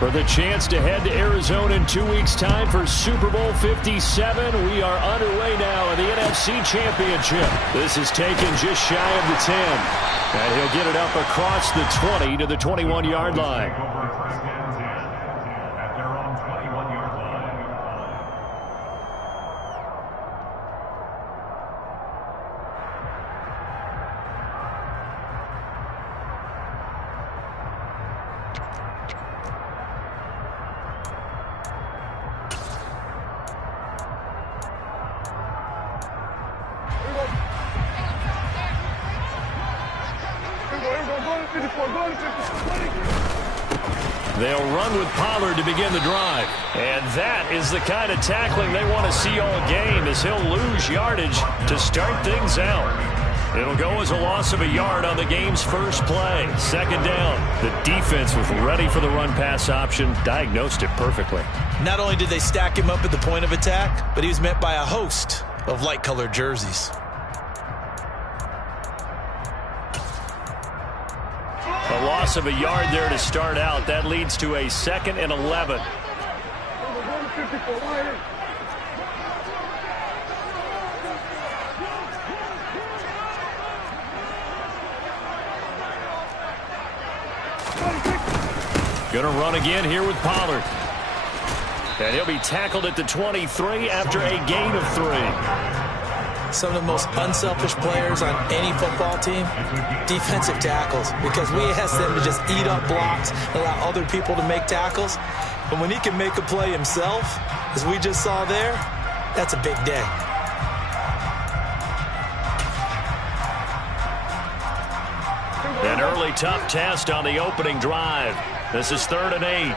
For the chance to head to Arizona in 2 weeks' time for Super Bowl 57, we are underway now in the NFC Championship. This is taken just shy of the 10. And he'll get it up across the 20 to the 21-yard line. They'll run with Pollard to begin the drive. And that is the kind of tackling they want to see all game, as he'll lose yardage to start things out. It'll go as a loss of a yard on the game's first play. Second down. The defense was ready for the run-pass option, diagnosed it perfectly. Not only did they stack him up at the point of attack, but he was met by a host of light-colored jerseys. A loss of a yard there to start out. That leads to a 2nd and 11. Gonna run again here with Pollard. And he'll be tackled at the 23 after a gain of 3. Some of the most unselfish players on any football team, defensive tackles, because we ask them to just eat up blocks, allow other people to make tackles. But when he can make a play himself, as we just saw there, that's a big day. An early tough test on the opening drive. This is 3rd and 8.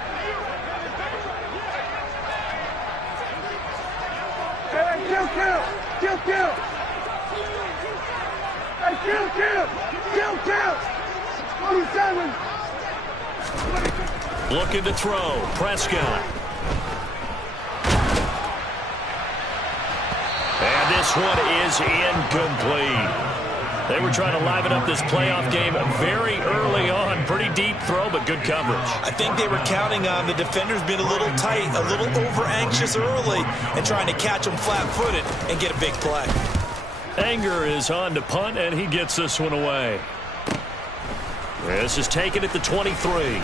Looking to throw. Prescott. And this one is incomplete. They were trying to liven up this playoff game very early on. Pretty deep throw, but good coverage. I think they were counting on the defenders being a little tight, a little over-anxious early, and trying to catch them flat-footed and get a big play. Anger is on to punt, and he gets this one away. This is taken at the 23.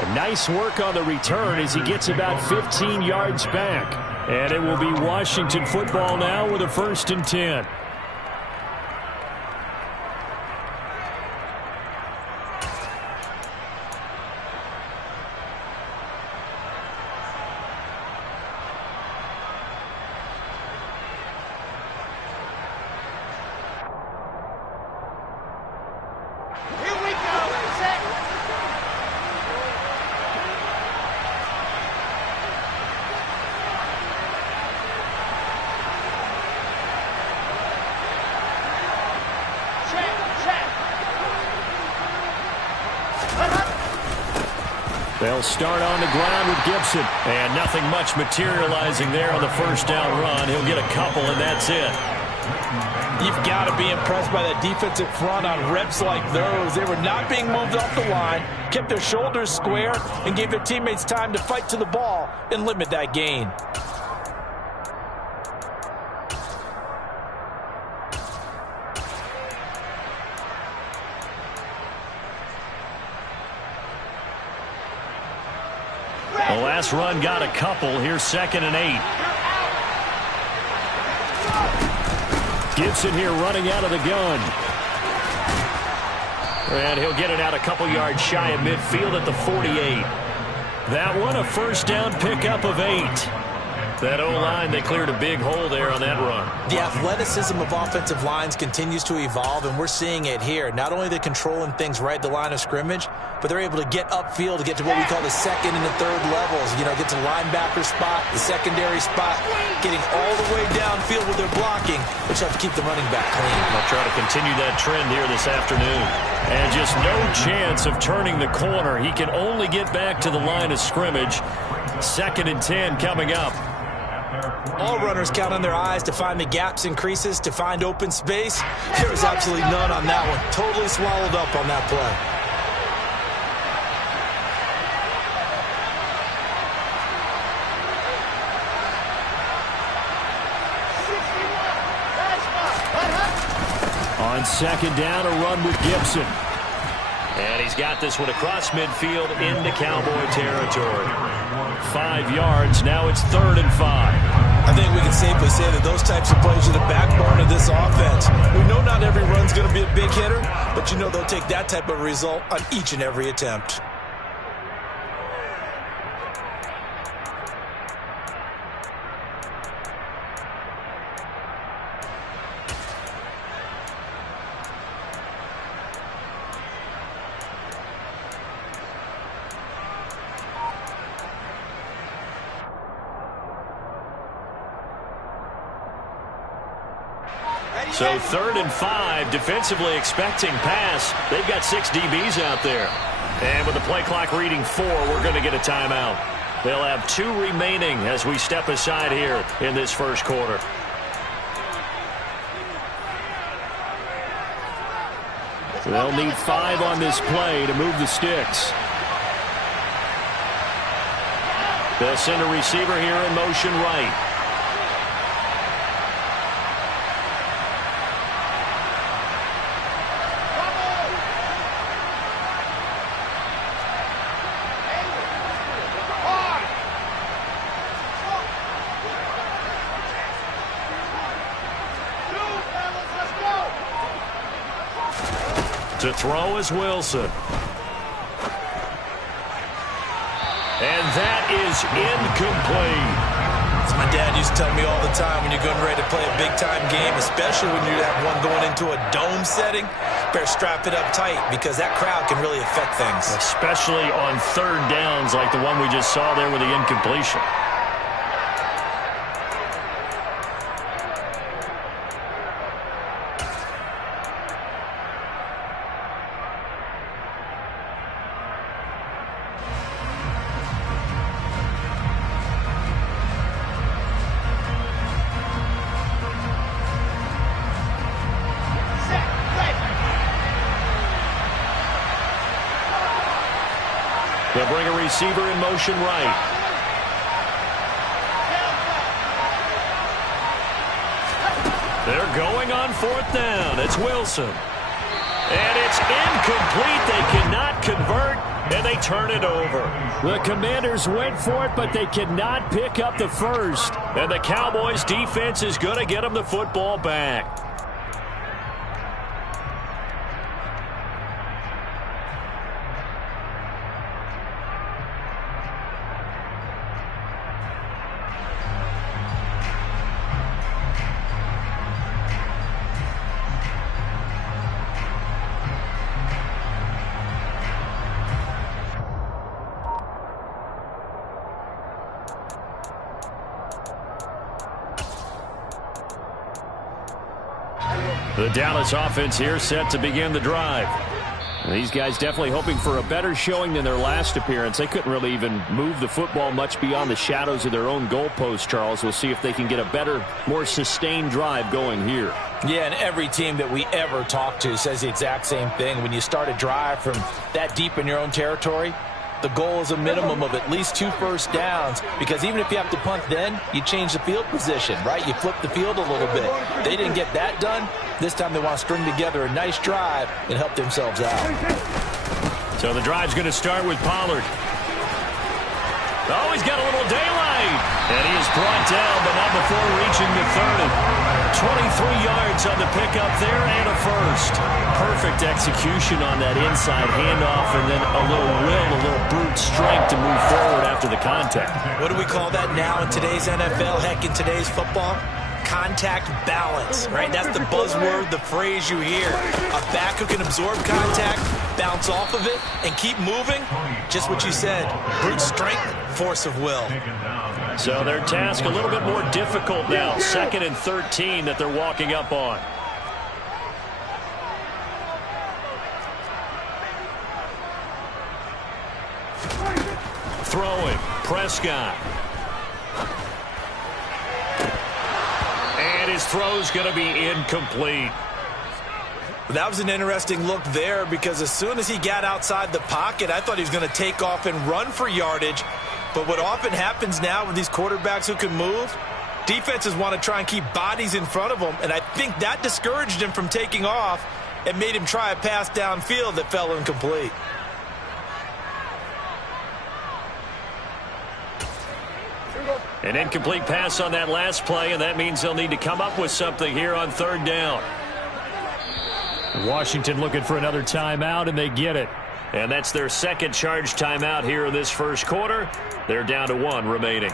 And nice work on the return as he gets about 15 yards back. And it will be Washington football now with a 1st and 10. They'll start on the ground with Gibson. And nothing much materializing there on the 1st down run. He'll get a couple, and that's it. You've got to be impressed by that defensive front on reps like those. They were not being moved off the line, kept their shoulders square, and gave their teammates time to fight to the ball and limit that gain. The last run got a couple. Here's 2nd and 8. Gibson here running out of the gun. And he'll get it out a couple yards shy of midfield at the 48. That one a 1st down pickup of 8. That O-line, they cleared a big hole there on that run. The athleticism of offensive lines continues to evolve, and we're seeing it here. Not only are they controlling things right at the line of scrimmage, but they're able to get upfield to get to what we call the 2nd and the 3rd levels. You know, get to the linebacker spot, the secondary spot, getting all the way downfield with their blocking, which helps keep the running back clean. They'll try to continue that trend here this afternoon. And just no chance of turning the corner. He can only get back to the line of scrimmage. 2nd and 10 coming up. All runners count on their eyes to find the gaps and creases, to find open space. There was absolutely none on that one. Totally swallowed up on that play. On second down, a run with Gibson. And he's got this one across midfield into Cowboy territory. 5 yards. Now it's 3rd and 5. I think we can safely say that those types of plays are the backbone of this offense. We know not every run's going to be a big hitter, but you know they'll take that type of result on each and every attempt. So 3rd and 5, defensively expecting pass. They've got 6 DBs out there. And with the play clock reading 4, we're going to get a timeout. They'll have 2 remaining as we step aside here in this first quarter. They'll need 5 on this play to move the sticks. They'll send a receiver here in motion right. To throw is Wilson. And that is incomplete. As my dad used to tell me all the time, when you're getting ready to play a big-time game, especially when you have one going into a dome setting, better strap it up tight because that crowd can really affect things. Especially on 3rd downs like the one we just saw there with the incompletion. They'll bring a receiver in motion right. They're going on 4th down. It's Wilson. And it's incomplete. They cannot convert, and they turn it over. The Commanders went for it, but they cannot pick up the first. And the Cowboys' defense is going to get them the football back. The Dallas offense here set to begin the drive. These guys definitely hoping for a better showing than their last appearance. They couldn't really even move the football much beyond the shadows of their own goalpost, Charles. We'll see if they can get a better, more sustained drive going here. Yeah, and every team that we ever talk to says the exact same thing. When you start a drive from that deep in your own territory, the goal is a minimum of at least 2 first downs, because even if you have to punt then, you change the field position, right? You flip the field a little bit. They didn't get that done. This time they want to string together a nice drive and help themselves out. So the drive's going to start with Pollard. Oh, he's got a little daylight. And he is brought down, but not before reaching the 30. 23 yards on the pickup there and a first. Perfect execution on that inside handoff, and then a little will, a little brute strength to move forward after the contact. What do we call that now in today's NFL, heck, in today's football? Contact balance, right? That's the buzzword, the phrase you hear. A back who can absorb contact, bounce off of it, and keep moving. Just what you said, brute strength, force of will. So their task a little bit more difficult now. 2nd and 13 that they're walking up on. Throwing, Prescott. And his throw's going to be incomplete. That was an interesting look there, because as soon as he got outside the pocket, I thought he was going to take off and run for yardage. But what often happens now with these quarterbacks who can move, Defenses want to try and keep bodies in front of him, and I think that discouraged him from taking off and made him try a pass downfield that fell incomplete. An incomplete pass on that last play, and that means they'll need to come up with something here on third down. Washington looking for another timeout, and they get it. And that's their second charge timeout here in this first quarter. They're down to 1 remaining.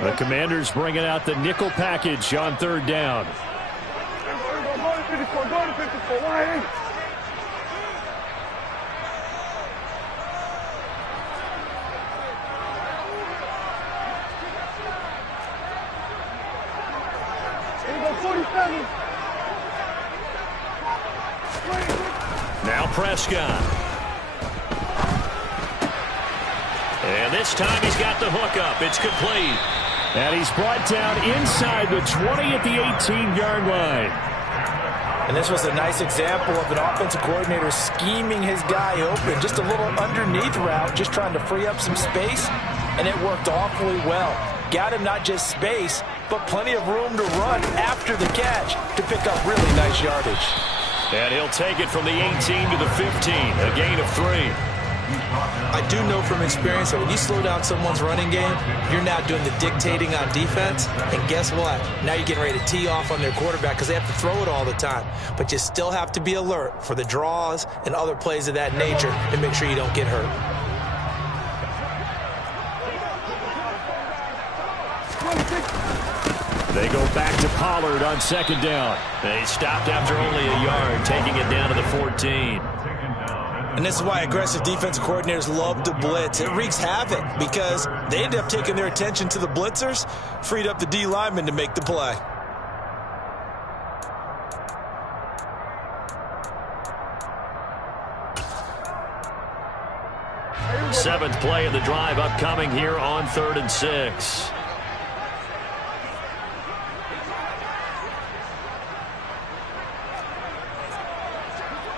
The Commanders bringing out the nickel package on third down. Now Prescott. And this time he's got the hook up. It's complete. And he's brought down inside the 20 at the 18-yard line. And this was a nice example of an offensive coordinator scheming his guy open. Just a little underneath route, just trying to free up some space, and it worked awfully well. Got him not just space, but plenty of room to run after the catch to pick up really nice yardage. And he'll take it from the 18 to the 15, a gain of 3. I do know from experience that when you slow down someone's running game, you're now doing the dictating on defense. And guess what? Now you're getting ready to tee off on their quarterback because they have to throw it all the time. But you still have to be alert for the draws and other plays of that nature and make sure you don't get hurt. They go back to Pollard on second down. They stopped after only a yard, taking it down to the 14. And this is why aggressive defensive coordinators love to blitz. It wreaks havoc because they end up taking their attention to the blitzers, freed up the D lineman to make the play. Seventh play of the drive upcoming here on 3rd and 6.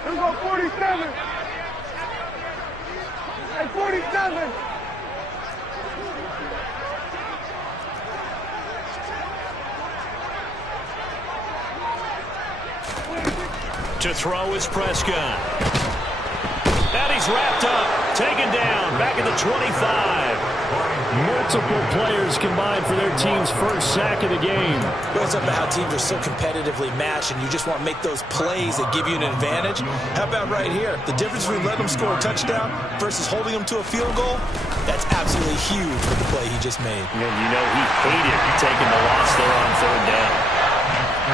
Let's go 47. At 47. To throw is Prescott. And he's wrapped up, taken down, back at the 25. Multiple players combined for their team's first sack of the game. Goes up to how teams are so competitively matched, and you just want to make those plays that give you an advantage. How about right here? The difference between letting them score a touchdown versus holding them to a field goal, that's absolutely huge with the play he just made. And you know he hated taking the loss there on 3rd down.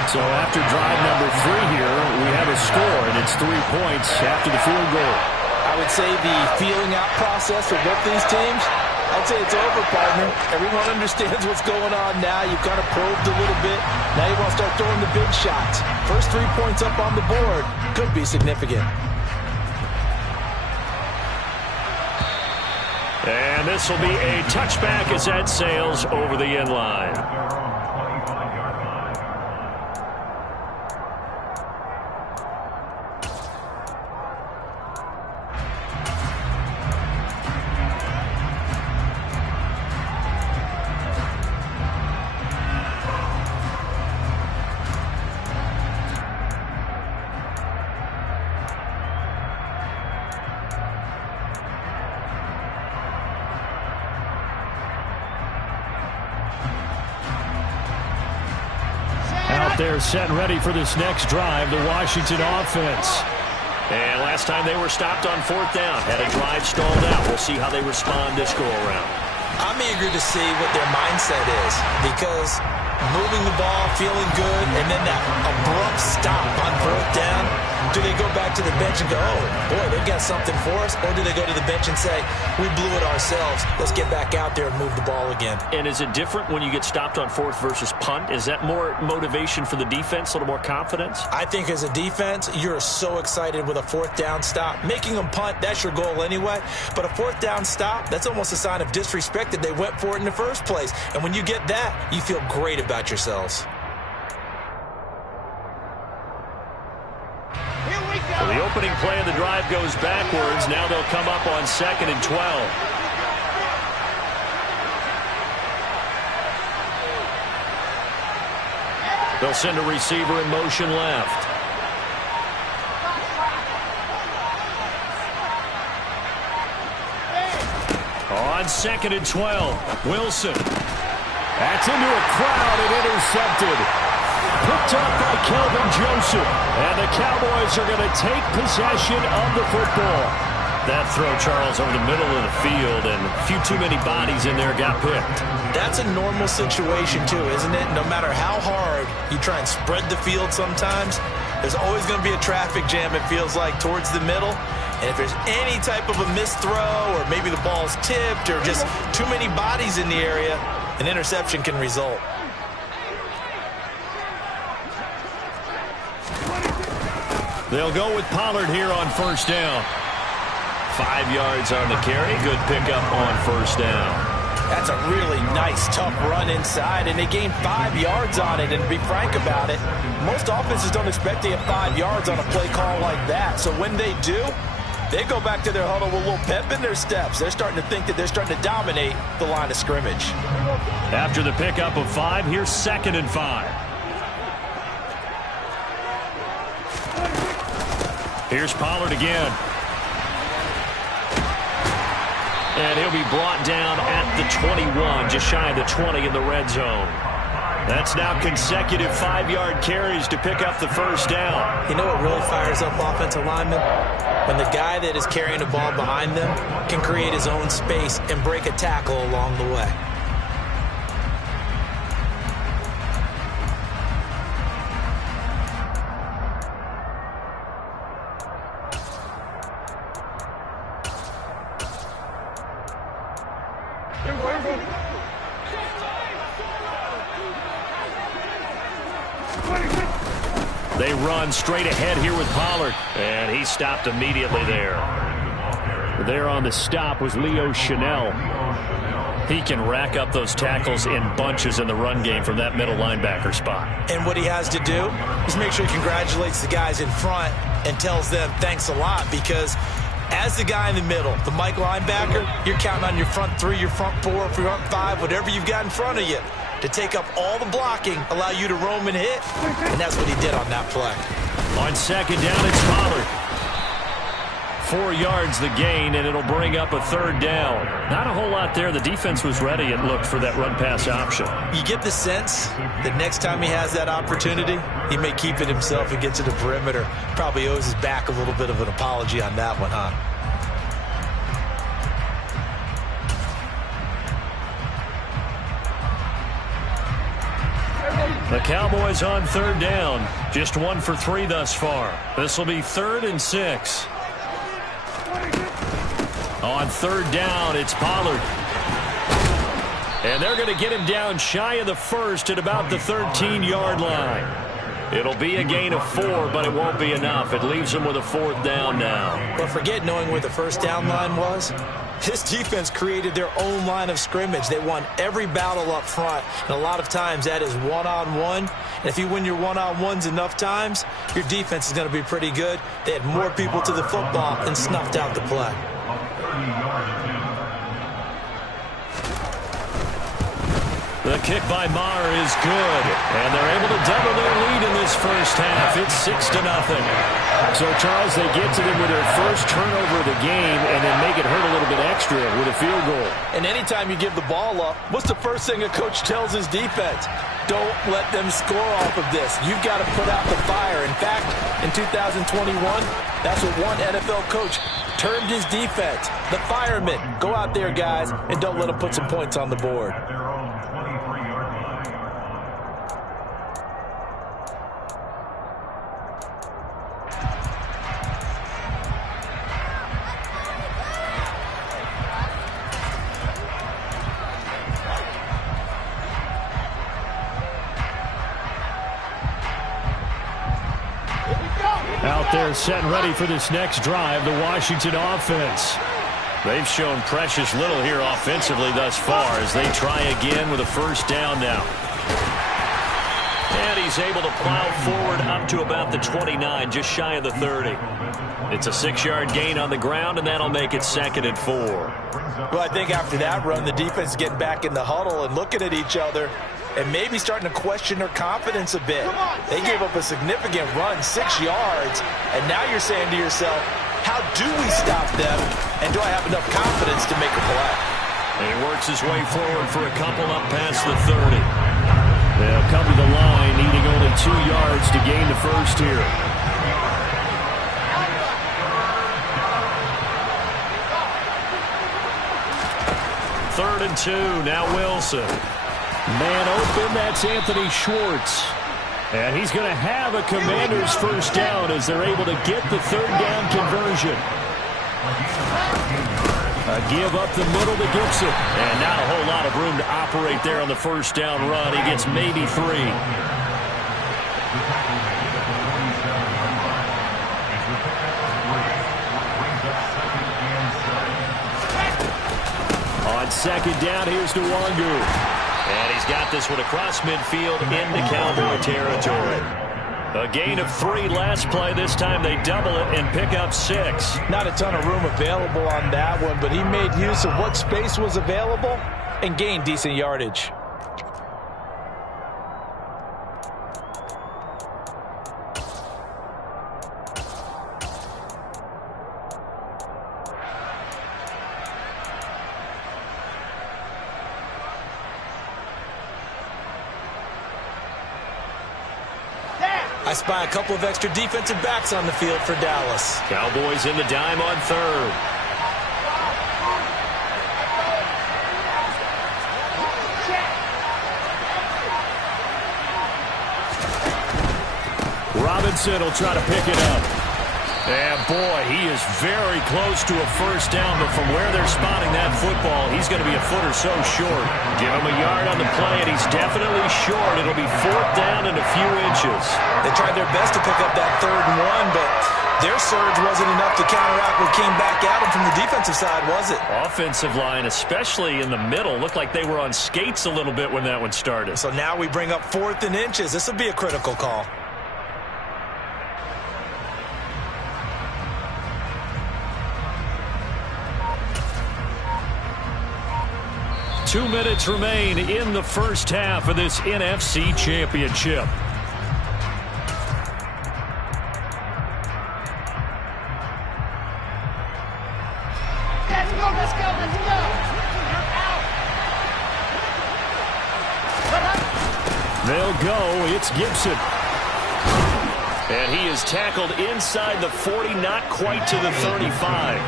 So after drive number 3 here, we have a score, and it's 3 points after the field goal. I would say the feeling out process for both these teams, I'd say it's over, partner. Everyone understands what's going on now. You've kind of probed a little bit. Now you want to start throwing the big shots. First 3 points up on the board could be significant. And this will be a touchback as that sails over the end line. They're set and ready for this next drive, the Washington offense. And last time they were stopped on 4th down, had a drive stalled out. We'll see how they respond this go-around. I'm eager to see what their mindset is because moving the ball, feeling good, and then that abrupt stop on 4th down. Do they go back to the bench and go, oh, boy, they've got something for us? Or do they go to the bench and say, we blew it ourselves, let's get back out there and move the ball again? And is it different when you get stopped on fourth versus punt? Is that more motivation for the defense, a little more confidence? I think as a defense, you're so excited with a fourth down stop. Making them punt, that's your goal anyway. But a fourth down stop, that's almost a sign of disrespect that they went for it in the first place. And when you get that, you feel great about yourselves. So the opening play of the drive goes backwards. Now they'll come up on 2nd and 12. They'll send a receiver in motion left. On 2nd and 12, Wilson. That's into a crowd and intercepted. Picked up by Kelvin Joseph. And the Cowboys are going to take possession of the football. That throw, Charles, over the middle of the field, and a few too many bodies in there got picked. That's a normal situation, too, isn't it? No matter how hard you try and spread the field sometimes, there's always going to be a traffic jam, it feels like, towards the middle. And if there's any type of a missed throw, or maybe the ball's tipped, or just too many bodies in the area, an interception can result. They'll go with Pollard here on first down. 5 yards on the carry. Good pickup on first down. That's a really nice, tough run inside, and they gained 5 yards on it. And to be frank about it, most offenses don't expect to get 5 yards on a play call like that. So when they do, they go back to their huddle with a little pep in their steps. They're starting to think that they're starting to dominate the line of scrimmage. After the pickup of 5, here's 2nd and 5. Here's Pollard again. And he'll be brought down at the 21, just shy of the 20 in the red zone. That's now consecutive 5-yard carries to pick up the first down. You know what really fires up offensive linemen? When the guy that is carrying the ball behind them can create his own space and break a tackle along the way. They run straight ahead here with Pollard, and he stopped immediately there. There on the stop was Leo Chanel. He can rack up those tackles in bunches in the run game from that middle linebacker spot. And what he has to do is make sure he congratulates the guys in front and tells them thanks a lot, because as the guy in the middle, the Mike linebacker, you're counting on your front 3, your front 4, your front 5, whatever you've got in front of you, to take up all the blocking, allow you to roam and hit, and that's what he did on that play. On 2nd down, it's Pollard. 4 yards the gain, and it'll bring up a 3rd down. Not a whole lot there. The defense was ready, it looked, for that run-pass option. You get the sense that next time he has that opportunity, he may keep it himself and get to the perimeter. Probably owes his back a little bit of an apology on that one, huh? The Cowboys on 3rd down. Just 1 for 3 thus far. This will be 3rd and 6. On 3rd down, it's Pollard. And they're going to get him down shy of the 1st at about the 13-yard line. It'll be a gain of 4, but it won't be enough. It leaves them with a 4th down now. But forget knowing where the first down line was. This defense created their own line of scrimmage. They won every battle up front, and a lot of times that is one-on-one. And if you win your one-on-ones enough times, your defense is going to be pretty good. They had more people to the football and snuffed out the play. The kick by Maher is good, and they're able to double their lead in this first half. It's 6-0. So, Charles, they get to them with their first turnover of the game and then make it hurt a little bit extra with a field goal. And anytime you give the ball up, what's the first thing a coach tells his defense? Don't let them score off of this. You've got to put out the fire. In fact, in 2021, that's what one NFL coach termed his defense. The firemen. Go out there, guys, and don't let them put some points on the board. they're set and ready for this next drive, the Washington offense. They've shown precious little here offensively thus far as they try again with a first down now. And he's able to plow forward up to about the 29, just shy of the 30. It's a 6-yard gain on the ground, and that'll make it 2nd and 4. Well, I think after that run, the defense is getting back in the huddle and looking at each other and maybe starting to question their confidence a bit. They gave up a significant run, 6 yards, and now you're saying to yourself, how do we stop them, and do I have enough confidence to make a play? And he works his way forward for a couple up past the 30. They'll come to the line, needing only 2 yards to gain the first here. Third and 2, now Wilson. Man open, that's Anthony Schwartz. And he's going to have a Commanders first down as they're able to get the third down conversion. A give up the middle to Gibson. And not a whole lot of room to operate there on the first down run. He gets maybe 3. On second down, here's Nwangu. And he's got this one across midfield into Cowboy territory. A gain of 3 last play. This time they double it and pick up 6. Not a ton of room available on that one, but he made use of what space was available and gained decent yardage. I spy a couple of extra defensive backs on the field for Dallas. Cowboys in the dime on 3rd. Robinson will try to pick it up. And boy, he is very close to a first down, but from where they're spotting that football, he's going to be a foot or so short. Give him a yard on the play, and he's definitely short. It'll be 4th down and a few inches. They tried their best to pick up that 3rd and 1, but their surge wasn't enough to counteract what came back at them from the defensive side, was it? Offensive line, especially in the middle, looked like they were on skates a little bit when that one started. So now we bring up 4th and inches. This will be a critical call. 2 minutes remain in the first half of this NFC Championship. Let's go, let's go, let's go. They'll go. It's Gibson. And he is tackled inside the 40, not quite to the 35.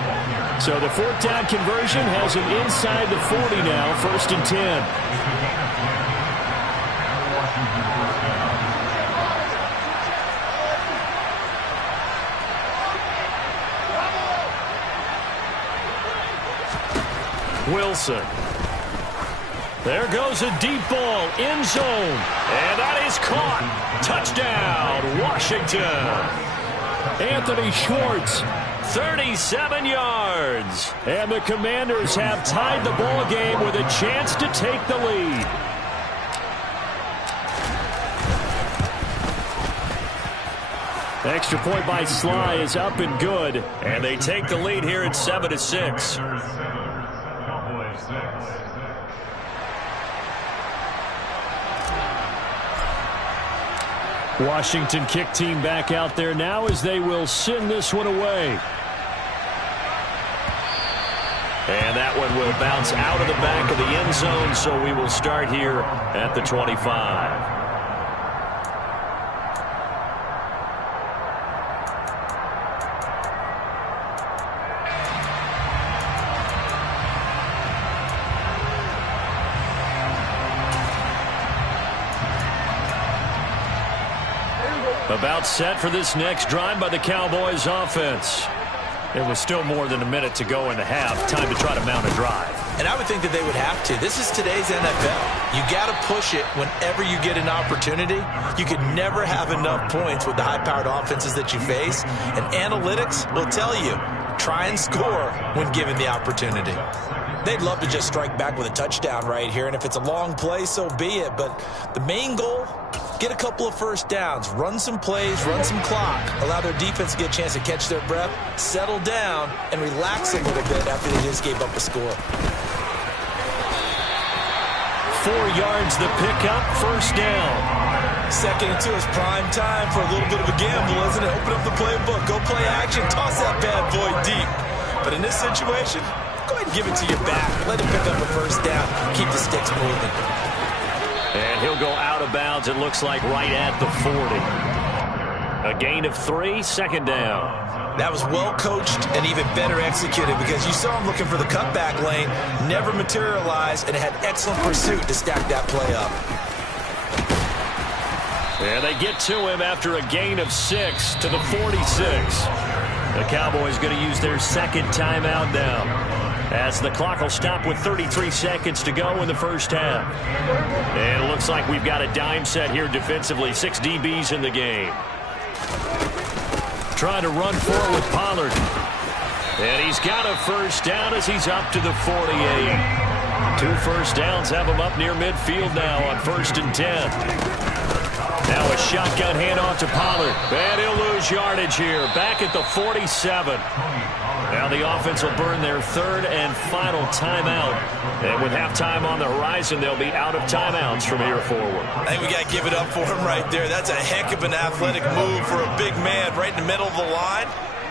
So the 4th down conversion has him inside the 40 now, 1st and 10. Wilson. There goes a deep ball, end zone. And that is caught. Touchdown, Washington. Anthony Schwartz. 37 yards. And the Commanders have tied the ball game with a chance to take the lead. Extra point by Sly is up and good. And they take the lead here at 7-6. Washington kick team back out there now as they will send this one away. And that one will bounce out of the back of the end zone, so we will start here at the 25. About set for this next drive by the Cowboys offense. There was still more than a minute to go in the half. Time to try to mount a drive. And I would think that they would have to. This is today's NFL. You got to push it whenever you get an opportunity. You can never have enough points with the high-powered offenses that you face. And analytics will tell you, try and score when given the opportunity. They'd love to just strike back with a touchdown right here. And if it's a long play, so be it. But the main goal, get a couple of first downs, run some plays, run some clock, allow their defense to get a chance to catch their breath, settle down, and relax a little bit after they just gave up a score. 4 yards the pickup, first down. 2nd and 2 is prime time for a little bit of a gamble, isn't it? Open up the playbook, go play action, toss that bad boy deep. But in this situation, go ahead and give it to your back. Let him pick up a first down. Keep the sticks moving. And he'll go out of bounds, it looks like, right at the 40. A gain of 3, second down. That was well coached and even better executed because you saw him looking for the cutback lane, never materialized, and had excellent pursuit to stack that play up. And they get to him after a gain of 6 to the 46. The Cowboys going to use their second timeout now, as the clock will stop with 33 seconds to go in the first half. And it looks like we've got a dime set here defensively. 6 DBs in the game. Trying to run forward with Pollard. And he's got a first down as he's up to the 48. 2 first downs have him up near midfield now on 1st and 10. Now a shotgun handoff to Pollard. And he'll lose yardage here. Back at the 47. Now the offense will burn their 3rd and final timeout. And with halftime on the horizon, they'll be out of timeouts from here forward. I think we got to give it up for him right there. That's a heck of an athletic move for a big man right in the middle of the line.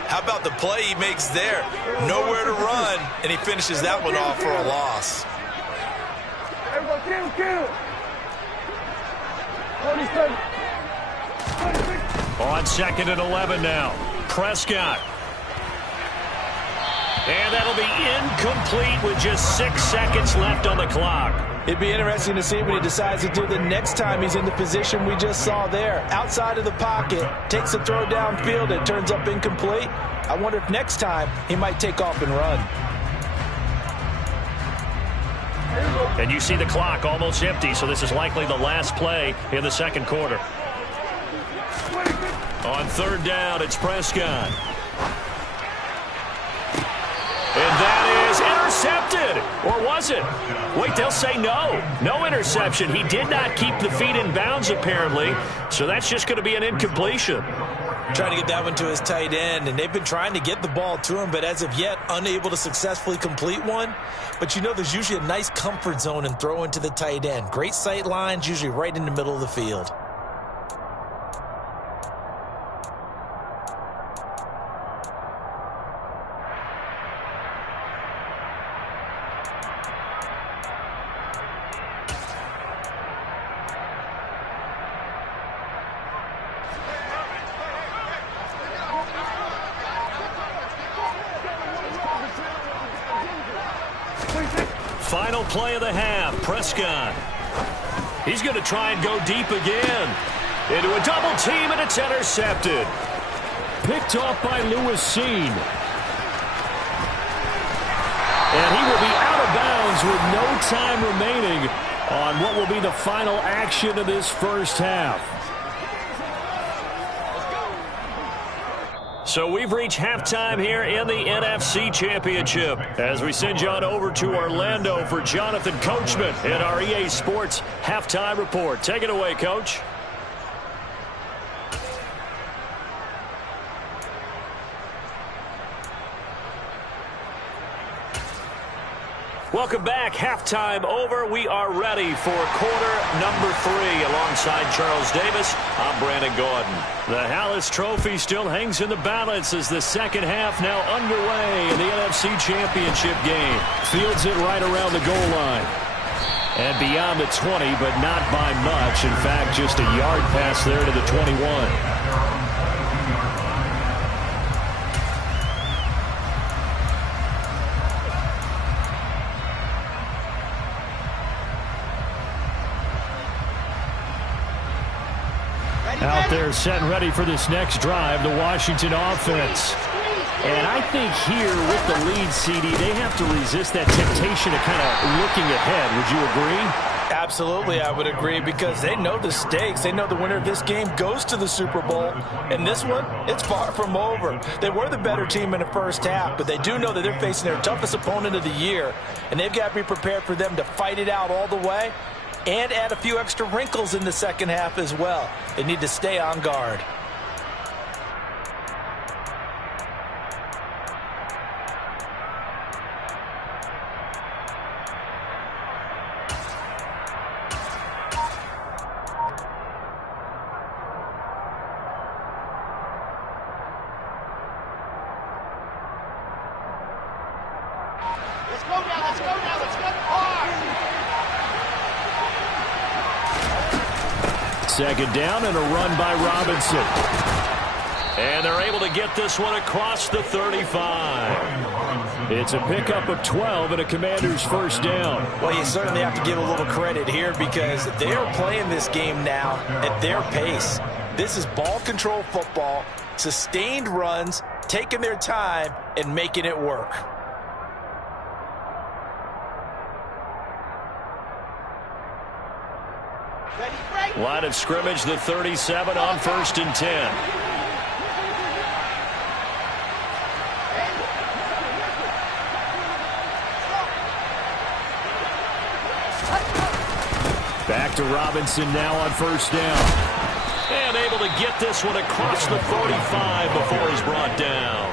How about the play he makes there? Nowhere to run, and he finishes that one off for a loss. On 2nd and 11 now. Prescott. And that'll be incomplete with just 6 seconds left on the clock. It'd be interesting to see what he decides to do the next time he's in the position we just saw there. Outside of the pocket, takes a throw downfield, it turns up incomplete. I wonder if next time he might take off and run. And you see the clock almost empty, so this is likely the last play in the second quarter. On 3rd down, it's Prescott. And that is intercepted. Or was it? Wait, they'll say no. No interception. He did not keep the feet in bounds, apparently. So that's just going to be an incompletion. Trying to get that one to his tight end, and they've been trying to get the ball to him, but as of yet, unable to successfully complete one. But you know there's usually a nice comfort zone in throwing to the tight end. Great sight lines, usually right in the middle of the field. Final play of the half, Prescott. He's going to try and go deep again. Into a double team, and it's intercepted. Picked off by Lewis Seen. And he will be out of bounds with no time remaining on what will be the final action of this first half. So we've reached halftime here in the NFC Championship as we send you on over to Orlando for Jonathan Coachman in our EA Sports Halftime Report. Take it away, Coach. Welcome back. Halftime over. We are ready for quarter number 3. Alongside Charles Davis, I'm Brandon Gordon. The Hallis Trophy still hangs in the balance as the second half now underway in the NFC Championship game. Fields it right around the goal line. And beyond the 20, but not by much. In fact, just a yard pass there to the 21. Out there set and ready for this next drive, the Washington offense. And I think here with the lead, CD, they have to resist that temptation of kind of looking ahead. Would you agree? Absolutely, I would agree, because they know the stakes. They know the winner of this game goes to the Super Bowl. And this one, it's far from over. They were the better team in the first half, but they do know that they're facing their toughest opponent of the year. And they've got to be prepared for them to fight it out all the way and add a few extra wrinkles in the second half as well. They need to stay on guard. Second down and a run by Robinson. And they're able to get this one across the 35. It's a pickup of 12 and a Commander's first down. Well, you certainly have to give a little credit here, because they're playing this game now at their pace. This is ball control football, sustained runs, taking their time and making it work. Line of scrimmage, the 37 on 1st and 10. Back to Robinson now on first down. And able to get this one across the 45 before he's brought down.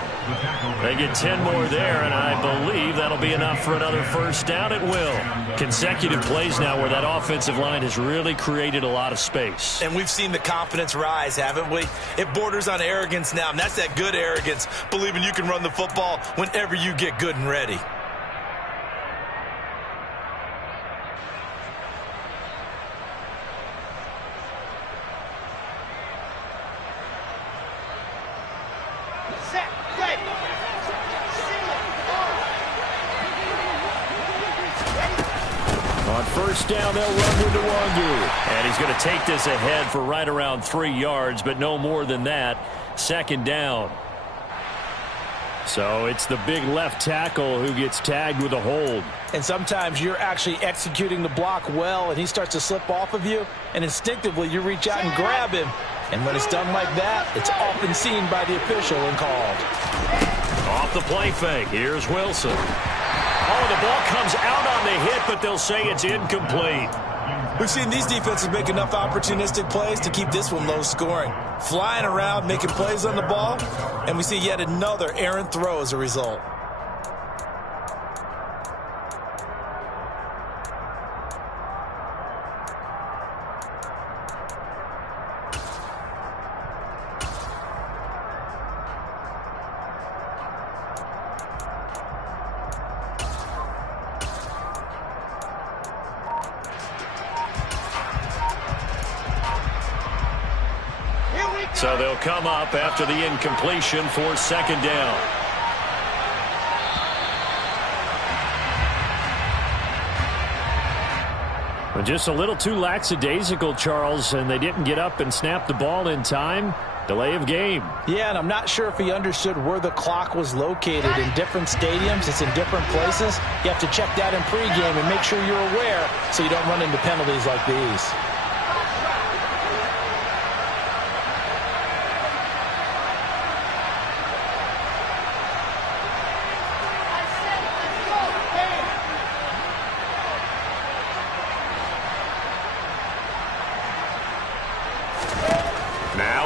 They get 10 more there, and I believe that'll be enough for another first down. It will. Consecutive plays now where that offensive line has really created a lot of space. And we've seen the confidence rise, haven't we? It borders on arrogance now, and that's that good arrogance, believing you can run the football whenever you get good and ready. First down, they'll run to Nwangu. And he's going to take this ahead for right around 3 yards, but no more than that. Second down. So it's the big left tackle who gets tagged with a hold. And sometimes you're actually executing the block well, and he starts to slip off of you, and instinctively you reach out and grab him. And when it's done like that, it's often seen by the official and called. Off the play fake, here's Wilson. Oh, the ball comes out on the hit, but they'll say it's incomplete. We've seen these defenses make enough opportunistic plays to keep this one low scoring. Flying around, making plays on the ball, and we see yet another errant throw as a result. So they'll come up after the incompletion for second down. Well, just a little too lackadaisical, Charles, and they didn't get up and snap the ball in time. Delay of game. Yeah, and I'm not sure if he understood where the clock was located. In different stadiums, it's in different places. You have to check that in pregame and make sure you're aware so you don't run into penalties like these.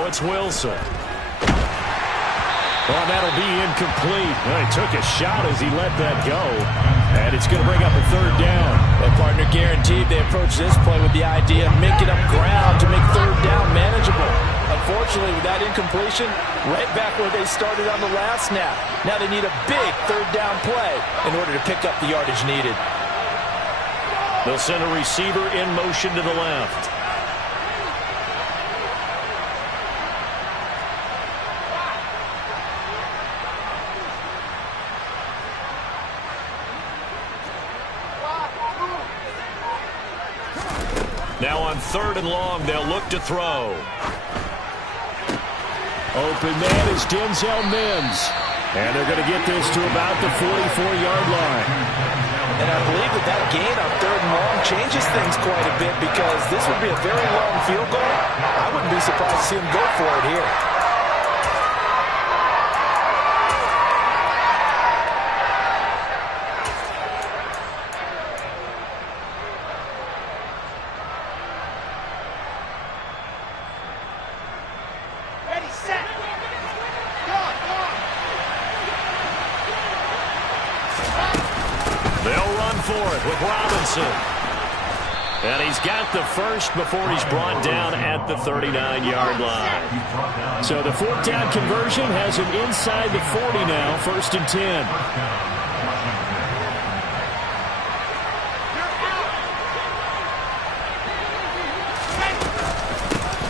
It's Wilson. Oh, that'll be incomplete. Well, he took a shot as he let that go. And it's going to bring up a third down. Well, partner, guaranteed they approach this play with the idea of making up ground to make third down manageable. Unfortunately, with that incompletion, right back where they started on the last snap. Now they need a big third down play in order to pick up the yardage needed. They'll send a receiver in motion to the left. Now on third and long, they'll look to throw. Open man is Denzel Mims. And they're going to get this to about the 44-yard line. And I believe that gain on 3rd and long changes things quite a bit because this would be a very long field goal. I wouldn't be surprised to see him go for it here. With Robinson. And he's got the first before he's brought down at the 39-yard line. So the 4th down conversion has him inside the 40 now, 1st and 10.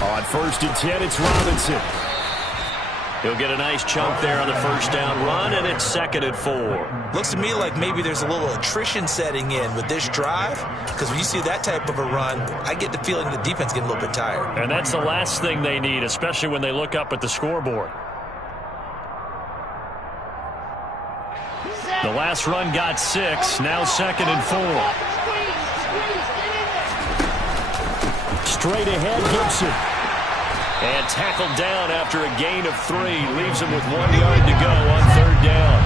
On 1st and 10, it's Robinson. He'll get a nice chunk there on the 1st down run, and it's 2nd and 4. Looks to me like maybe there's a little attrition setting in with this drive, because when you see that type of a run, I get the feeling the defense getting a little bit tired. And that's the last thing they need, especially when they look up at the scoreboard. The last run got 6, now 2nd and 4. Straight ahead, Gibson. And tackled down after a gain of 3. Leaves him with 1 yard to go on 3rd down.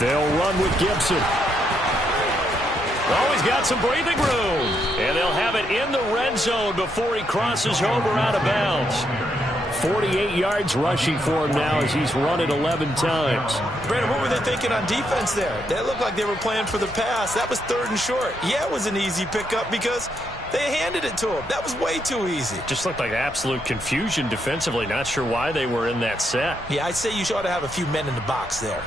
They'll run with Gibson. Oh, he's got some breathing room. And they'll have it in the red zone before he crosses over out of bounds. 48 yards rushing for him now as he's run it 11 times. Brandon, what were they thinking on defense there? That looked like they were playing for the pass. That was 3rd and short. Yeah, it was an easy pickup because they handed it to him. That was way too easy. Just looked like absolute confusion defensively. Not sure why they were in that set. Yeah, I'd say you ought to have a few men in the box there.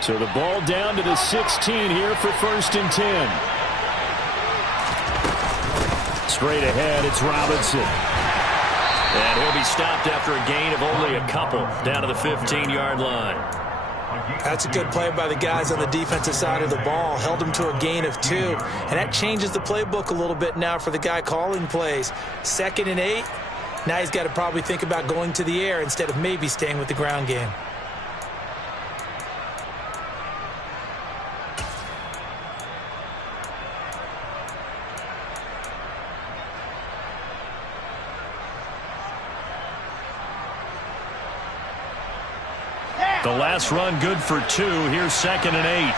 So the ball down to the 16 here for 1st and 10. Straight ahead, it's Robinson. And he'll be stopped after a gain of only a couple down to the 15-yard line. That's a good play by the guys on the defensive side of the ball. Held him to a gain of 2. And that changes the playbook a little bit now for the guy calling plays. 2nd and 8. Now he's got to probably think about going to the air instead of maybe staying with the ground game. The last run good for 2. Here's 2nd and 8.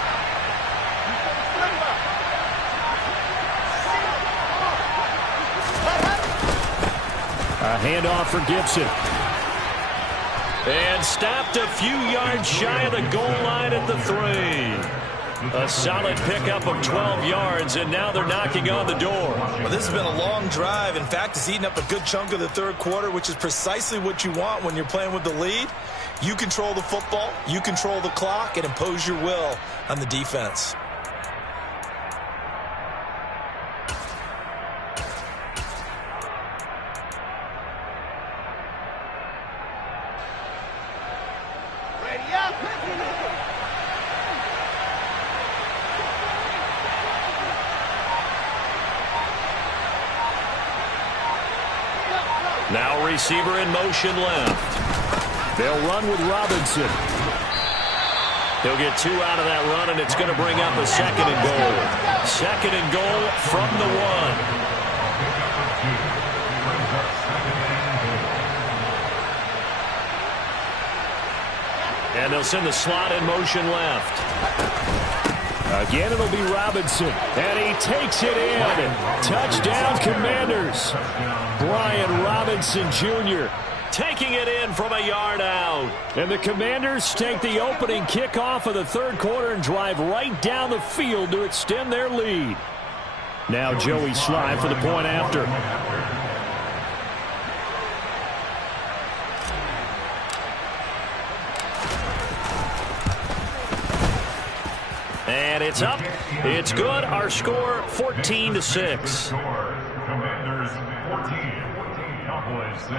A handoff for Gibson. And stopped a few yards shy of the goal line at the 3. A solid pickup of 12 yards, and now they're knocking on the door. Well, this has been a long drive. In fact, it's eaten up a good chunk of the 3rd quarter, which is precisely what you want when you're playing with the lead. You control the football, you control the clock, and impose your will on the defense. Ready up. Now receiver in motion left. They'll run with Robinson. He'll get 2 out of that run, and it's going to bring up a 2nd and goal. 2nd and goal from the 1. And they'll send the slot in motion left. Again, it'll be Robinson. And he takes it in. Touchdown, Commanders. Brian Robinson Jr. taking it in from a yard out. And the Commanders take the opening kickoff of the 3rd quarter and drive right down the field to extend their lead. Now Joey Sly for the point after. And it's up. It's good. Our score 14-6. Commanders 14, Cowboys 6.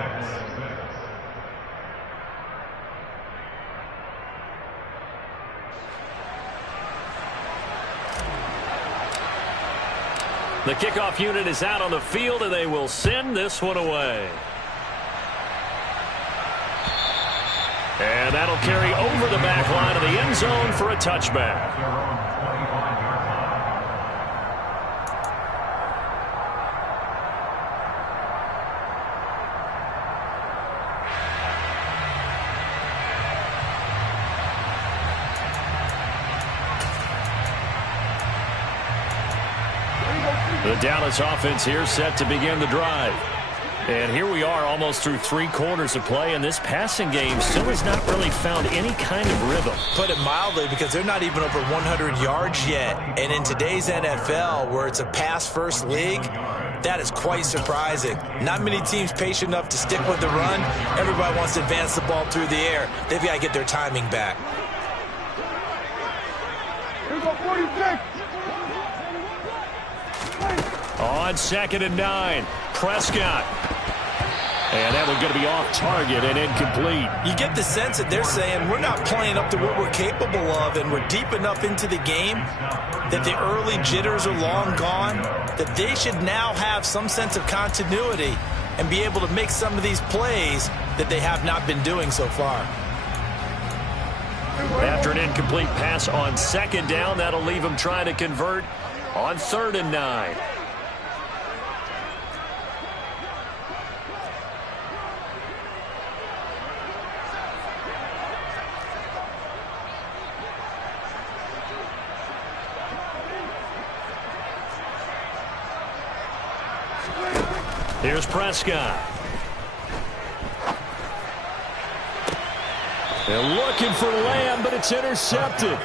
The kickoff unit is out on the field, and they will send this one away. And that'll carry over the back line of the end zone for a touchback. The Dallas offense here set to begin the drive. And here we are almost through 3 quarters of play, and this passing game still has not really found any kind of rhythm. Put it mildly, because they're not even over 100 yards yet. And in today's NFL, where it's a pass-first league, that is quite surprising. Not many teams patient enough to stick with the run. Everybody wants to advance the ball through the air. They've got to get their timing back. Here we go, 46. On 2nd and 9, Prescott. And that one's going to be off target and incomplete. You get the sense that they're saying we're not playing up to what we're capable of, and we're deep enough into the game that the early jitters are long gone, that they should now have some sense of continuity and be able to make some of these plays that they have not been doing so far. After an incomplete pass on 2nd down, that'll leave them trying to convert on 3rd and 9. Here's Prescott. They're looking for Lamb, but it's intercepted.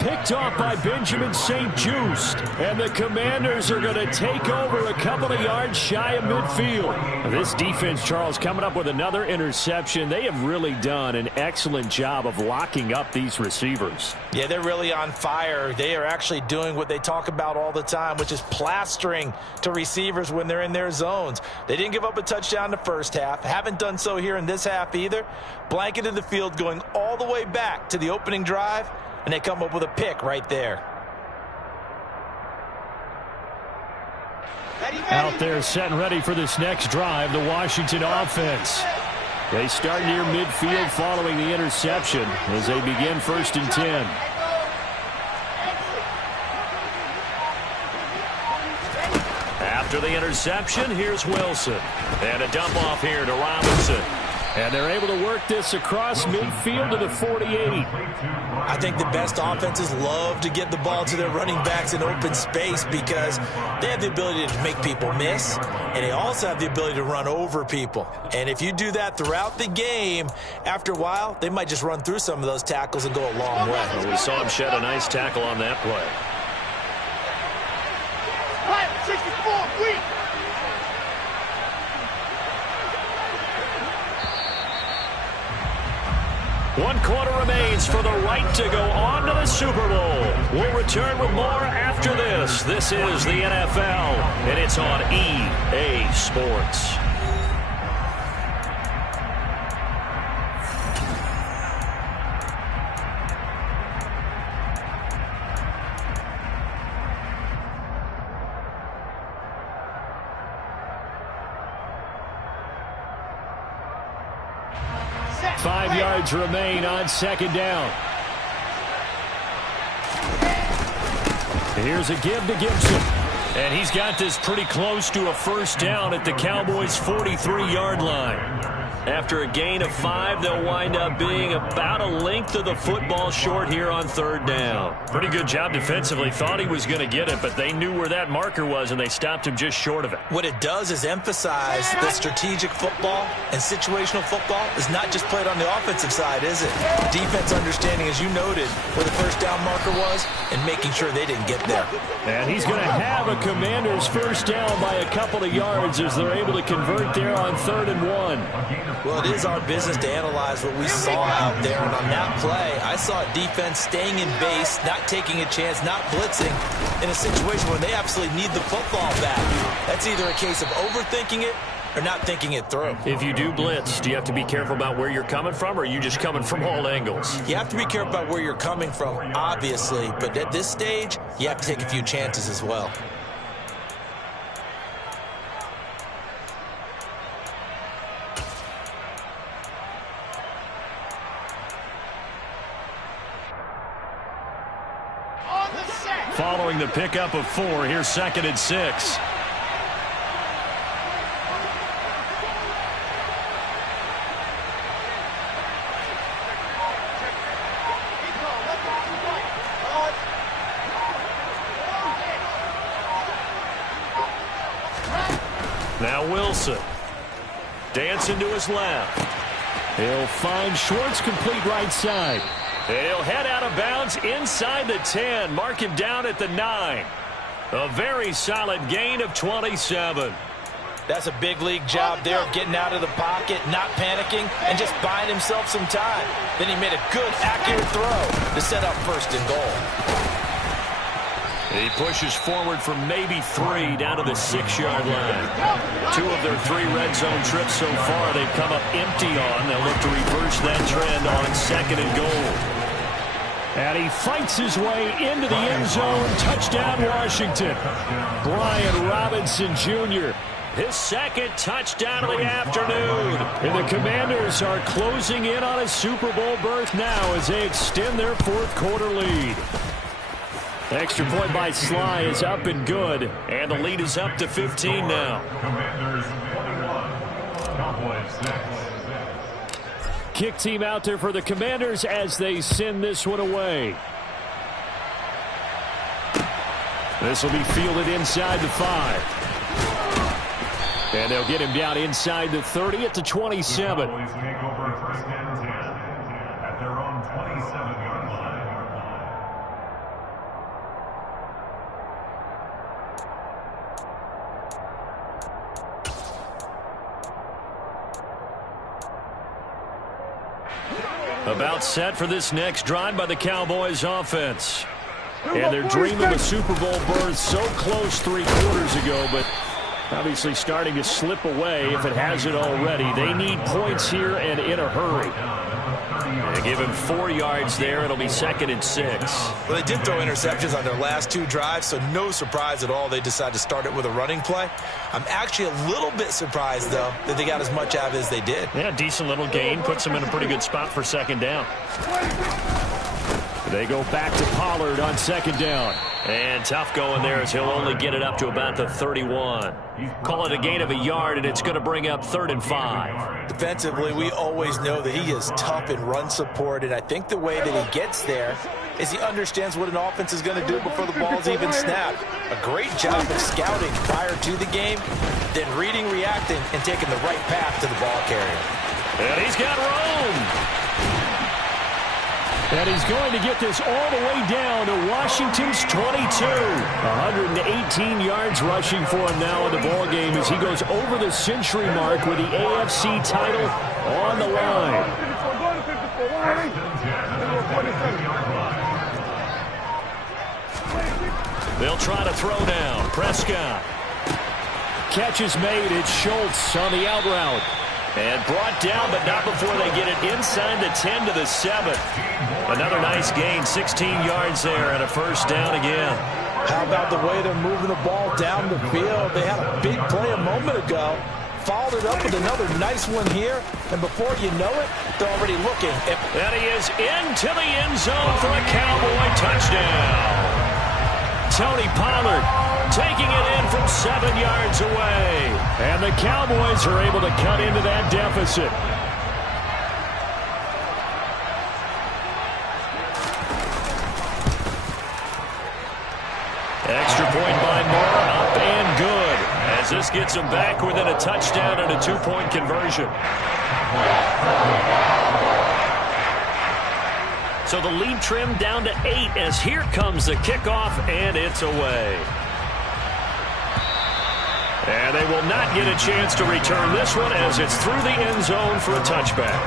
Picked off by Benjamin St-Juste. And the Commanders are going to take over a couple of yards shy of midfield. This defense, Charles, coming up with another interception. They have really done an excellent job of locking up these receivers. Yeah, they're really on fire. They are actually doing what they talk about all the time, which is plastering to receivers when they're in their zones. They didn't give up a touchdown the first half. Haven't done so here in this half either. Blanketed the field going all the way back to the opening drive, and they come up with a pick right there. Out there setting ready for this next drive, the Washington offense. They start near midfield following the interception as they begin 1st and 10. After the interception, here's Wilson. And a dump off here to Robinson. And they're able to work this across midfield to the 48. I think the best offenses love to get the ball to their running backs in open space because they have the ability to make people miss, and they also have the ability to run over people. And if you do that throughout the game, after a while, they might just run through some of those tackles and go a long way. Well, we saw him shed a nice tackle on that play. 64, weak. One quarter remains for the right to go on to the Super Bowl. We'll return with more after this. This is the NFL, and it's on EA Sports. Five yards remain on 2nd down. Here's a give to Gibson. And he's got this pretty close to a 1st down at the Cowboys' 43-yard line. After a gain of 5, they'll wind up being about a length of the football short here on 3rd down. Pretty good job defensively. Thought he was going to get it, but they knew where that marker was, and they stopped him just short of it. What it does is emphasize that strategic football and situational football is not just played on the offensive side, is it? Defense understanding, as you noted, where the 1st down marker was and making sure they didn't get there. And he's going to have a Commanders 1st down by a couple of yards as they're able to convert there on 3rd and 1. Well, it is our business to analyze what we saw out there, and on that play, I saw a defense staying in base, not taking a chance, not blitzing, in a situation where they absolutely need the football back. That's either a case of overthinking it or not thinking it through. If you do blitz, do you have to be careful about where you're coming from, or are you just coming from all angles? You have to be careful about where you're coming from, obviously, but at this stage, you have to take a few chances as well. following the pickup of 4. Here's 2nd and 6. Now Wilson. Dancing to his left. He'll find Schwartz, complete right side. He'll head out of bounds inside the 10. Mark him down at the 9. A very solid gain of 27. That's a big league job there of getting out of the pocket, not panicking, and just buying himself some time. Then he made a good, accurate throw to set up 1st and goal. He pushes forward for maybe 3 down to the 6-yard line. 2 of their 3 red zone trips so far they've come up empty on. They'll look to reverse that trend on 2nd and goal. And he fights his way into the end zone. Touchdown, Washington. Brian Robinson Jr. His 2nd touchdown of the afternoon. And the Commanders are closing in on a Super Bowl berth now as they extend their 4th quarter lead. Extra point by Sly is up and good. And the lead is up to 15 now. Commanders 21, Cowboys 6. Kick team out there for the Commanders as they send this one away. This will be fielded inside the 5. And they'll get him down inside the 30 at the 27. Cowboys take over 1st and 10 at their own 27-yard line. About set for this next drive by the Cowboys offense. And their dream of a Super Bowl berth so close 3 quarters ago, but obviously starting to slip away if it hasn't already. They need points here and in a hurry. They give him 4 yards there. It'll be 2nd and 6. Well, they did throw interceptions on their last 2 drives, so no surprise at all they decided to start it with a running play. I'm actually a little bit surprised, though, that they got as much out of it as they did. Yeah, decent little gain. Puts them in a pretty good spot for 2nd down. They go back to Pollard on 2nd down. And tough going there as he'll only get it up to about the 31. Call it a gain of a yard, and it's going to bring up 3rd and 5. Defensively, we always know that he is tough in run support, and I think the way that he gets there is he understands what an offense is going to do before the ball's even snapped. A great job of scouting prior to the game, then reading, reacting, and taking the right path to the ball carrier. And he's got room. And he's going to get this all the way down to Washington's 22. 118 yards rushing for him now in the ballgame as he goes over the century mark with the AFC title on the line. They'll try to throw down. Prescott. Catch is made. It's Schultz on the out route. And brought down, but not before they get it inside the 10 to the 7. Another nice gain, 16 yards there, and a 1st down again. How about the way they're moving the ball down the field? They had a big play a moment ago, followed it up with another nice one here, and before you know it, they're already looking. And he is into the end zone for a Cowboy touchdown. Tony Pollard taking it in from 7 yards away. And the Cowboys are able to cut into that deficit. Extra point by Moore, up and good. As this gets them back within a touchdown and a 2-point conversion. So the lead trimmed down to 8 as here comes the kickoff, and it's away. And they will not get a chance to return this one as it's through the end zone for a touchback.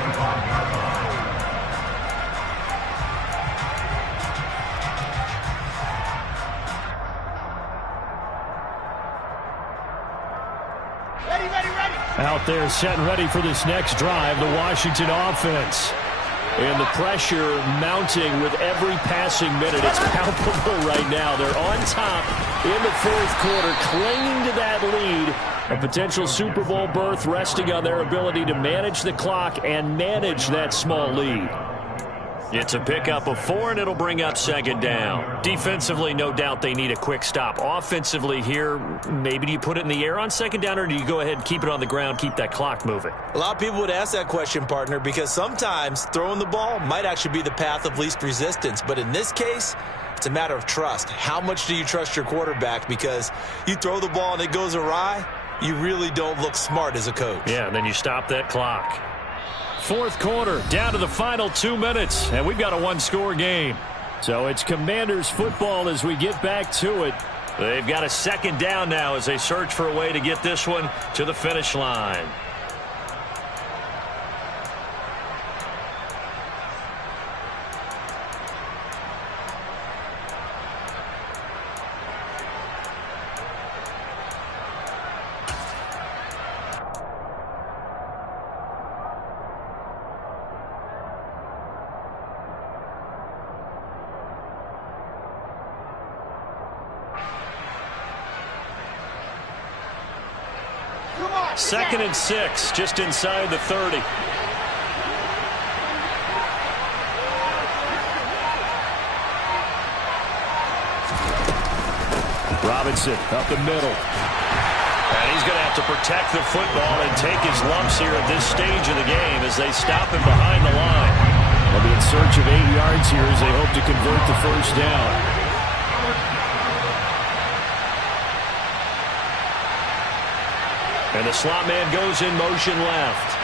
Out there set and ready for this next drive, the Washington offense. And the pressure mounting with every passing minute. It's palpable right now. They're on top in the 4th quarter, clinging to that lead. A potential Super Bowl berth resting on their ability to manage the clock and manage that small lead. It's a pickup of 4, and it'll bring up second down. Defensively, no doubt they need a quick stop. Offensively here, maybe do you put it in the air on second down, or do you go ahead and keep it on the ground, keep that clock moving? A lot of people would ask that question, partner, because sometimes throwing the ball might actually be the path of least resistance. But in this case, it's a matter of trust. How much do you trust your quarterback? Because you throw the ball and it goes awry, you really don't look smart as a coach. Yeah, and then you stop that clock. Fourth quarter, down to the final 2 minutes, and we've got a one-score game. So it's Commanders football as we get back to it. They've got a second down now as they search for a way to get this one to the finish line. Second and 6, just inside the 30. Robinson up the middle. And he's going to have to protect the football and take his lumps here at this stage of the game as they stop him behind the line. They'll be in search of 8 yards here as they hope to convert the first down. And the slot man goes in motion left.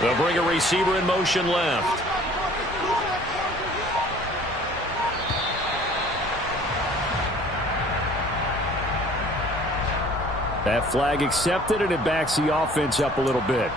They'll bring a receiver in motion left. That flag accepted, and it backs the offense up a little bit.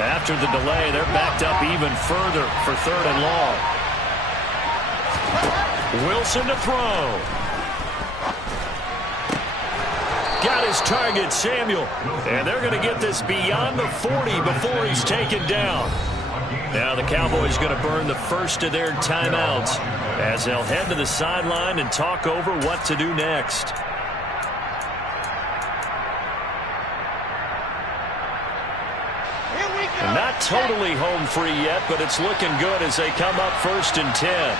After the delay, they're backed up even further for third and long. Wilson to throw. Got his target, Samuel. And they're going to get this beyond the 40 before he's taken down. Now the Cowboys going to burn the first of their timeouts as they'll head to the sideline and talk over what to do next. Not totally home free yet, but it's looking good as they come up 1st and 10.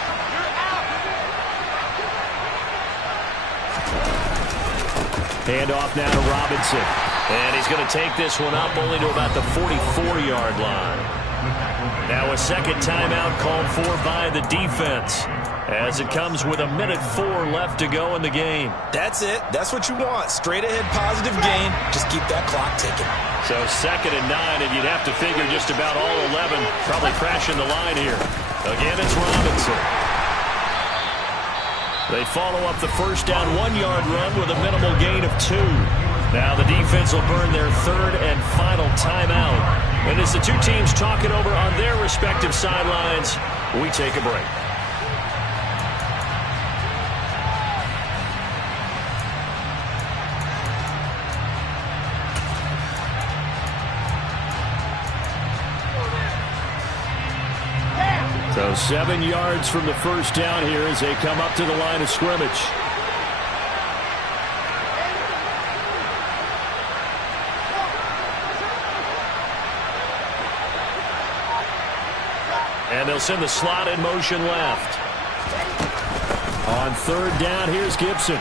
Handoff now to Robinson. And he's going to take this one up only to about the 44-yard line. Now a second timeout called for by the defense as it comes with 1:04 left to go in the game. That's it. That's what you want. Straight ahead positive gain. Just keep that clock ticking. So 2nd and 9, and you'd have to figure just about all 11 probably crashing the line here. Again, it's Robinson. They follow up the first down 1-yard run with a minimal gain of 2. Now the defense will burn their third and final timeout. And as the two teams talk it over on their respective sidelines, we take a break. So 7 yards from the first down here as they come up to the line of scrimmage. And they'll send the slot in motion left. On third down, here's Gibson.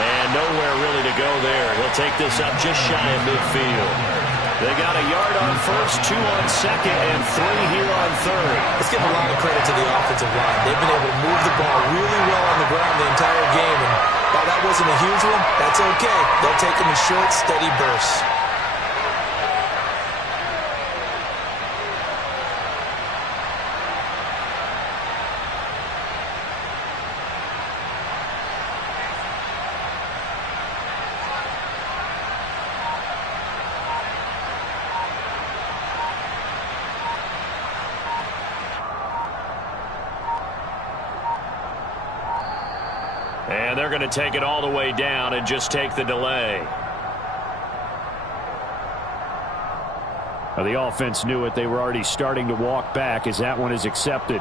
And nowhere really to go there. He'll take this up just shy of midfield. They got a yard on first, 2 on second, and 3 here on third. Let's give a lot of credit to the offensive line. They've been able to move the ball really well on the ground the entire game. And while that wasn't a huge one, that's okay. They'll take them in short, steady bursts. And they're going to take it all the way down and just take the delay. The offense knew it. They were already starting to walk back as that one is accepted.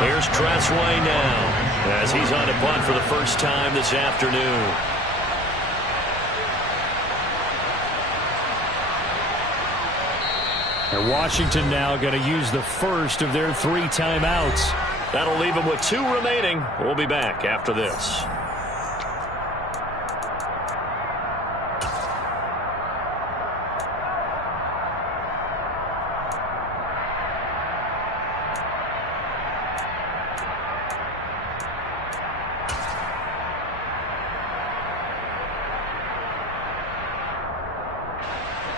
Here's Tressway now as he's on to punt for the first time this afternoon. And Washington now going to use the first of their 3 timeouts. That'll leave them with 2 remaining. We'll be back after this.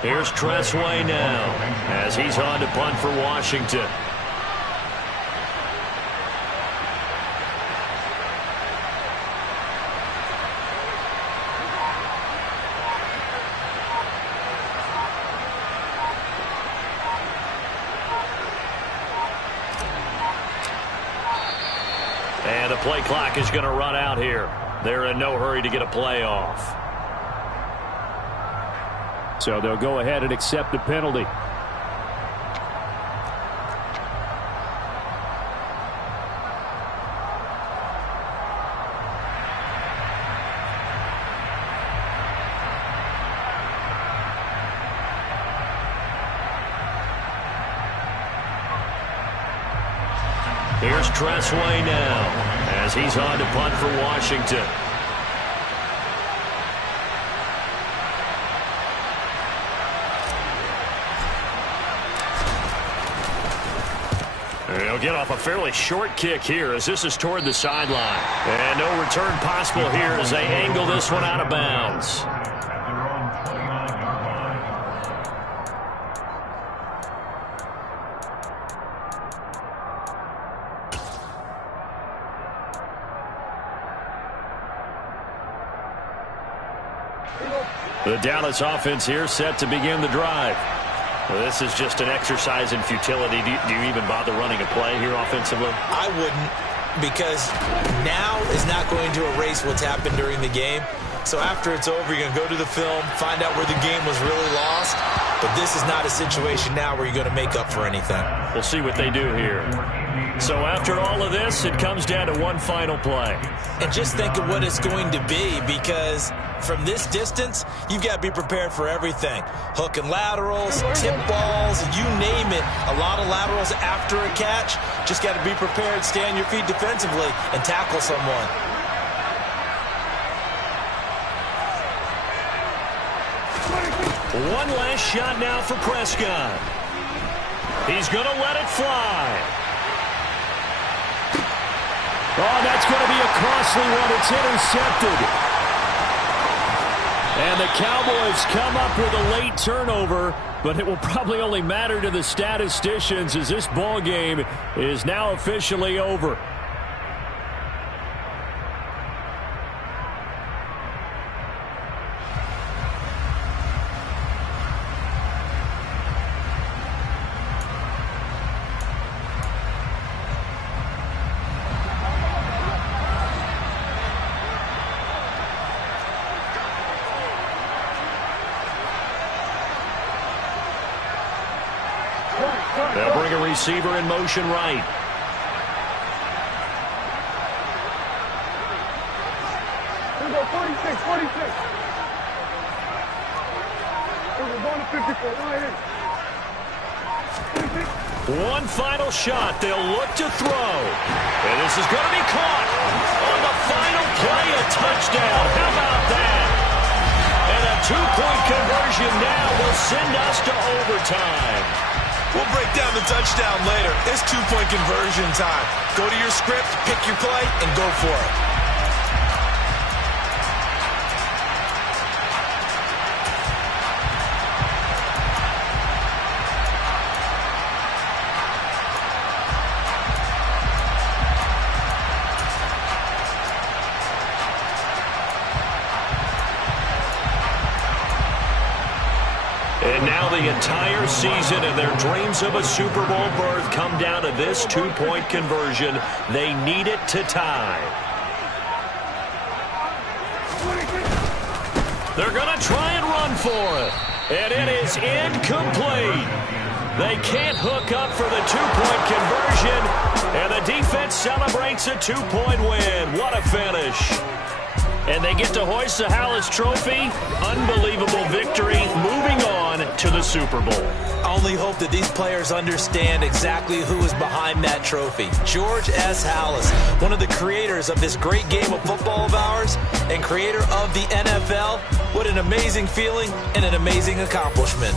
Here's Tressway now as he's on to punt for Washington. And the play clock is going to run out here. They're in no hurry to get a play off. So they'll go ahead and accept the penalty. Here's Tressway now as he's on to punt for Washington. He'll get off a fairly short kick here as this is toward the sideline. And no return possible here as they angle this one out of bounds. The Dallas offense here set to begin the drive. Well, this is just an exercise in futility. Do you even bother running a play here offensively? I wouldn't, because now is not going to erase what's happened during the game. So after it's over, you're going to go to the film, find out where the game was really lost. But this is not a situation now where you're going to make up for anything. We'll see what they do here. So after all of this, it comes down to one final play. And just think of what it's going to be, because from this distance, you've got to be prepared for everything. Hook and laterals, tip balls, you name it. A lot of laterals after a catch. Just got to be prepared, stay on your feet defensively, and tackle someone. One last shot now for Prescott. He's going to let it fly. Oh, that's going to be a costly one. It's intercepted. And the Cowboys come up with a late turnover, but it will probably only matter to the statisticians as this ball game is now officially over. They'll bring a receiver in motion right. Here we go, 46, 46. We're going to 54, right here. 46. One final shot. They'll look to throw. And this is going to be caught. On the final play, a touchdown. How about that? And a two-point conversion now will send us to overtime. We'll break down the touchdown later. It's two-point conversion time. Go to your script, pick your play, and go for it. And now the entire season and their dreams of a Super Bowl berth come down to this two-point conversion. They need it to tie. They're going to try and run for it. And it is incomplete. They can't hook up for the two-point conversion. And the defense celebrates a two-point win. What a finish. And they get to hoist the Hallis Trophy. Unbelievable victory. Moving on to the Super Bowl. I only hope that these players understand exactly who is behind that trophy. George S. Hallis, one of the creators of this great game of football of ours and creator of the NFL. What an amazing feeling and an amazing accomplishment.